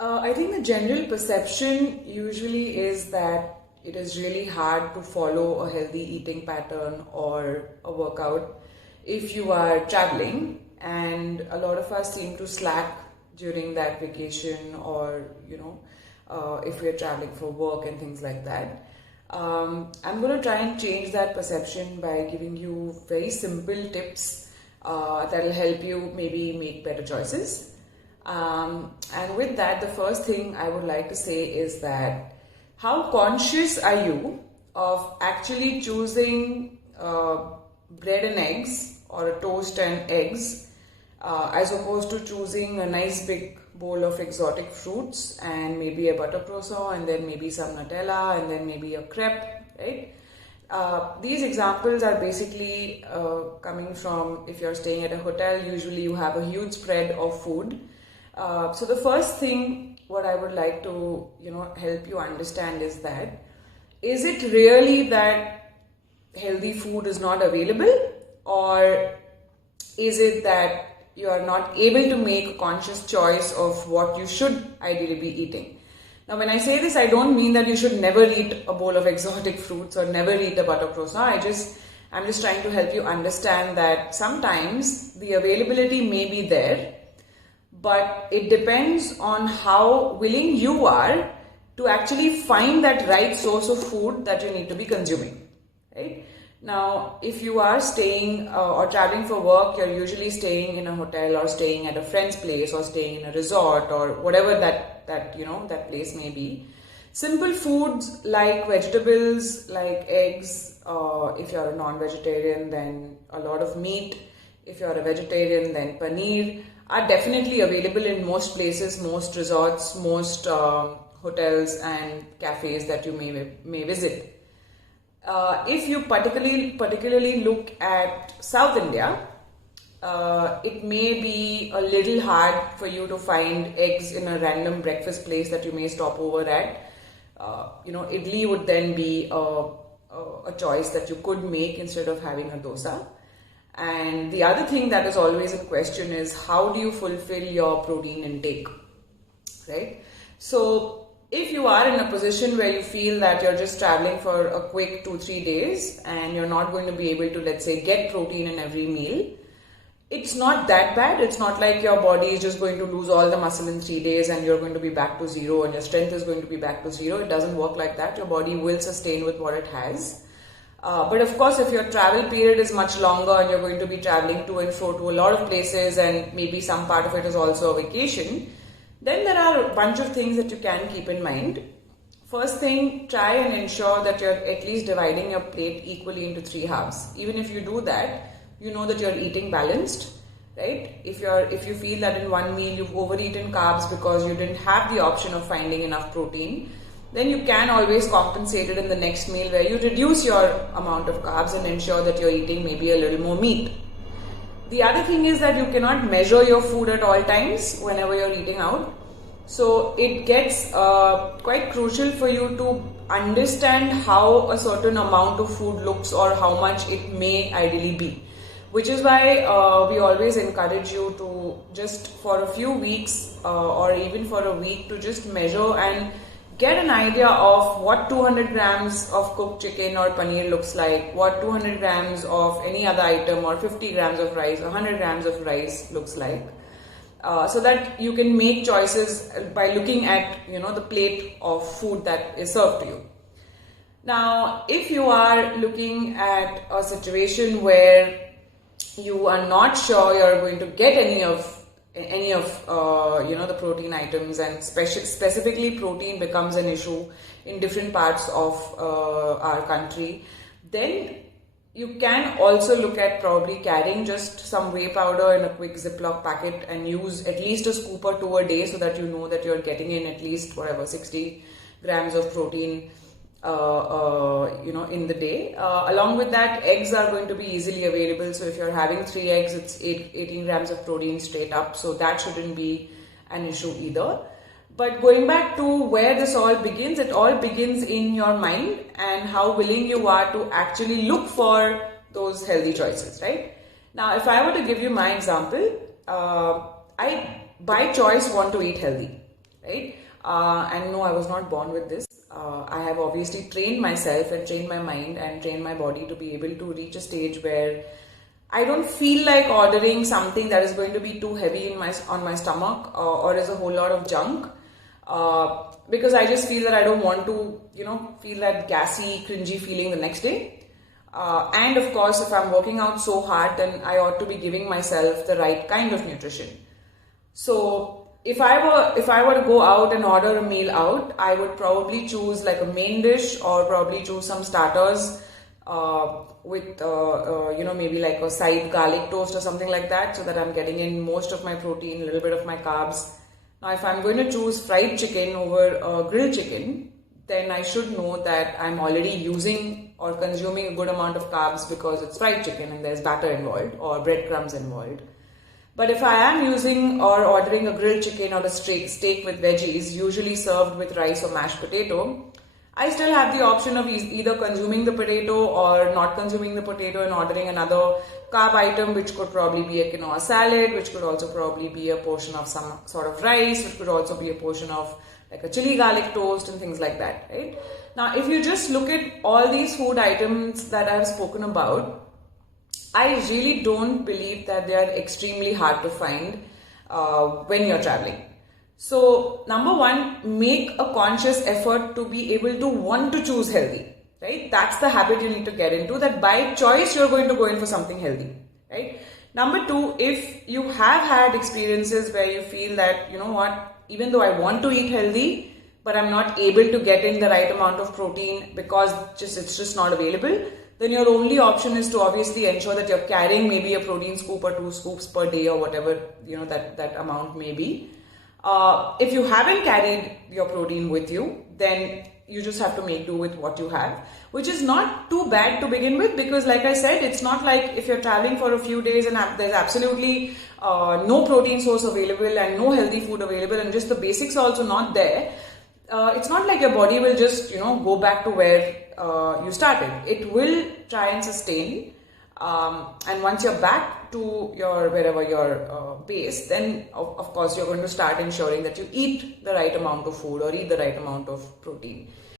I think the general perception usually is that it is really hard to follow a healthy eating pattern or a workout if you are traveling, and a lot of us seem to slack during that vacation, or if we are traveling for work and things like that. I'm going to try and change that perception by giving you very simple tips that will help you maybe make better choices. And with that, the first thing I would like to say is that how conscious are you of actually choosing bread and eggs or a toast and eggs as opposed to choosing a nice big bowl of exotic fruits and maybe a butter croissant and then maybe some Nutella and then maybe a crepe, right? These examples are basically coming from, if you're staying at a hotel, usually you have a huge spread of food. So the first thing what I would like to help you understand is that, is it really that healthy food is not available, or is it that you are not able to make a conscious choice of what you should ideally be eating? Now, when I say this, I don't mean that you should never eat a bowl of exotic fruits or never eat a butter croissant. I'm just trying to help you understand that sometimes the availability may be there, but it depends on how willing you are to actually find that right source of food that you need to be consuming, right? Now, if you are staying or traveling for work, you're usually staying in a hotel or staying at a friend's place or staying in a resort or whatever that place may be. Simple foods like vegetables, like eggs, if you're a non-vegetarian, then a lot of meat. If you're a vegetarian, then paneer are definitely available in most places, most resorts, most hotels and cafes that you may visit. If you particularly look at South India, it may be a little hard for you to find eggs in a random breakfast place that you may stop over at. Idli would then be a choice that you could make instead of having a dosa. And the other thing that is always in question is, how do you fulfill your protein intake, right? So if you are in a position where you feel that you're just traveling for a quick 2-3 days and you're not going to be able to, let's say, get protein in every meal, it's not that bad. It's not like your body is just going to lose all the muscle in 3 days and you're going to be back to zero and your strength is going to be back to zero. It doesn't work like that. Your body will sustain with what it has. But of course, if your travel period is much longer and you're going to be traveling to and fro to a lot of places and maybe some part of it is also a vacation, then there are a bunch of things that you can keep in mind. First thing, try and ensure that you're at least dividing your plate equally into 3 halves. Even if you do that, you know that you're eating balanced, right? If you feel that in one meal you've overeaten carbs because you didn't have the option of finding enough protein, then you can always compensate it in the next meal where you reduce your amount of carbs and ensure that you're eating maybe a little more meat. The other thing is that you cannot measure your food at all times whenever you're eating out. So it gets quite crucial for you to understand how a certain amount of food looks or how much it may ideally be. Which is why we always encourage you to just for a few weeks or even for a week to just measure and get an idea of what 200 grams of cooked chicken or paneer looks like, what 200 grams of any other item or 50 grams of rice, 100 grams of rice looks like. So that you can make choices by looking at the plate of food that is served to you. Now, if you are looking at a situation where you are not sure you're going to get any of the protein items, and specifically protein becomes an issue in different parts of our country, then you can also look at probably carrying just some whey powder in a quick Ziploc packet and use at least a scoop or two a day so that you know that you're getting in at least 60 grams of protein in the day. Along with that, eggs are going to be easily available. So if you're having 3 eggs, it's 18 grams of protein straight up. So that shouldn't be an issue either. But going back to where this all begins, it all begins in your mind and how willing you are to actually look for those healthy choices, right? Now, if I were to give you my example, I by choice want to eat healthy, right? And no, I was not born with this. I have obviously trained myself and trained my mind and trained my body to be able to reach a stage where I don't feel like ordering something that is going to be too heavy on my stomach, or is a whole lot of junk, because I just feel that I don't want to, feel that gassy, cringy feeling the next day. And of course, if I'm working out so hard, then I ought to be giving myself the right kind of nutrition. So if I were to go out and order a meal out, I would probably choose like a main dish, or probably choose some starters with maybe like a side garlic toast or something like that, so that I'm getting in most of my protein, a little bit of my carbs. Now, if I'm going to choose fried chicken over grilled chicken, then I should know that I'm already using or consuming a good amount of carbs, because it's fried chicken and there's batter involved or breadcrumbs involved. But if I am using or ordering a grilled chicken or a steak with veggies, usually served with rice or mashed potato, I still have the option of either consuming the potato or not consuming the potato and ordering another carb item, which could probably be a quinoa salad, which could also probably be a portion of some sort of rice, which could also be a portion of like a chili garlic toast and things like that, right? Now, if you just look at all these food items that I've spoken about, I really don't believe that they are extremely hard to find when you're traveling. So, number one, make a conscious effort to be able to want to choose healthy, right? That's the habit you need to get into, that by choice you're going to go in for something healthy, right? Number two, if you have had experiences where you feel that, even though I want to eat healthy, but I'm not able to get in the right amount of protein because it's just not available, then your only option is to obviously ensure that you're carrying maybe a protein scoop or 2 scoops per day, or whatever, that amount may be. If you haven't carried your protein with you, then you just have to make do with what you have, which is not too bad to begin with, because like I said, it's not like if you're traveling for a few days and there's absolutely no protein source available and no healthy food available and just the basics are also not there. It's not like your body will just, go back to where you started. It will try and sustain. And once you're back to wherever your base, then of course you're going to start ensuring that you eat the right amount of food or eat the right amount of protein.